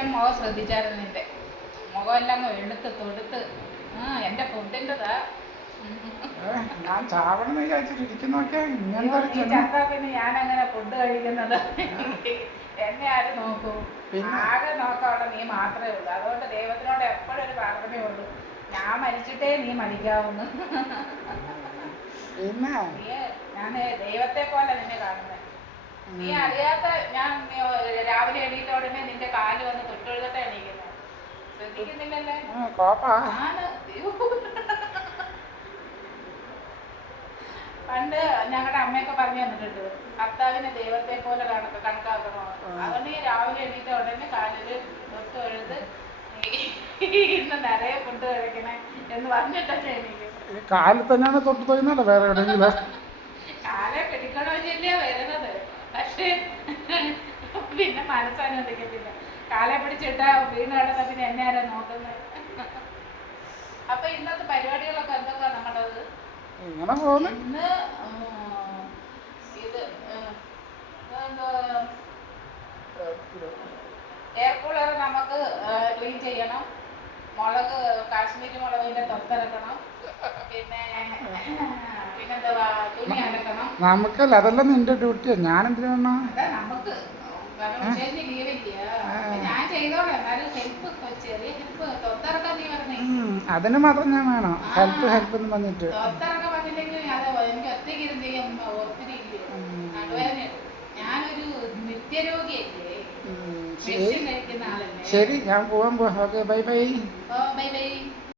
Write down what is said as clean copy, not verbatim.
ഞാൻ മുഖം ശ്രദ്ധിച്ചായിരുന്നു നിന്റെ മുഖമെല്ലാം എടുത്ത് തൊടുത്ത് എന്റെ ഫുഡിൻ്റെതാ. ഞാൻ ചാവണമെന്ന് വിചാരിച്ചിട്ടിരിക്കുന്നൊക്കെ പിന്നെ ഞാനങ്ങനെ ഫുഡ് കഴിക്കുന്നത് എന്നെ ആരും നോക്കൂ? ആകെ നോക്കാനുള്ള നീ മാത്രമേ ഉള്ളൂ. അതുകൊണ്ട് ദൈവത്തിനോട് എപ്പോഴും ഒരു പ്രാർത്ഥനയേ ഉള്ളൂ, ഞാൻ മരിച്ചിട്ടേ നീ മരിക്കാവുന്നു. ഞാൻ ദൈവത്തെ പോലെ നിന്നെ കാണുന്നത്. നീ അറിയാത്ത ഞാൻ രാവിലെ എണീറ്റ ഉടനെ നിന്റെ കാല് വന്ന് തൊട്ടെഴുതട്ടെ എണീക്കുന്നത് ശ്രദ്ധിക്കുന്നില്ലല്ലേ? പണ്ട് ഞങ്ങളുടെ അമ്മയൊക്കെ പറഞ്ഞു തന്നിട്ടുണ്ട്, ഭർത്താവിനെ ദൈവത്തെ പോലെ കണക്കാക്കണോ. അതുകൊണ്ട് ഈ രാവിലെ എണീറ്റ ഉടനെ കാലില് തൊട്ടെഴുത് ഇന്ന് നിറയെ ഫുഡ് കഴിക്കണേ എന്ന് പറഞ്ഞിട്ടല്ലേ എനിക്ക്. കാലിൽ തന്നെയാണ് തൊട്ട് തോന്നുന്നല്ലോ വേറെ എവിടെയെങ്കിലും. കാലെ പിടിക്കണമെന്നില്ല വരുന്നത്, പക്ഷേ പിന്നെ മനസ്സനുവദിക്കത്തില്ല. കാലെ പിടിച്ചിട്ടാ വീണ് കിടന്ന പിന്നെ എന്നെ ആരാ നോക്കുന്നത്? അപ്പൊ ഇന്നത്തെ പരിപാടികളൊക്കെ എന്തൊക്കെയാ നമ്മുടേത്? ഇങ്ങനെ പോകുന്നു. ഇന്ന് ഇത് എയർ കൂളർ നമുക്ക് ക്ലീൻ ചെയ്യണം, മുളക് കാശ്മീരി മുളകിന്റെ തൊത്തിറക്കണം, പിന്നെന്താ തുണി അലക്കണം. നമുക്കല്ല, അതെല്ലാം നിന്റെ ഡ്യൂട്ടിയാ. ഞാൻ എന്തിനാ നമുക്ക് ലീവില്ല, ഞാൻ ചെയ്തോളാം. എന്നാലും ചെറിയ ഹെൽപ്പ് തൊത്തിറക്കാൻ നീ പറഞ്ഞേ. അതിന് മാത്രം ഞാൻ വേണം ഹെൽപ്പ് എന്ന് പറഞ്ഞിട്ട്. തൊത്തിറക്കാൻ പറഞ്ഞില്ലെങ്കിൽ അത് എനിക്ക് ഒറ്റയ്ക്ക് ഇരുന്ന് ചെയ്യാൻ ഒത്തിരി ഇല്ലേ, നടുവേദന. ഞാനൊരു നിത്യരോഗിയല്ലേ, മെഡിസിൻ കഴിക്കുന്ന ആളല്ലേ. ശരി, ഞാൻ പോവാൻ പോവാ. Okay, bye bye. Bye bye.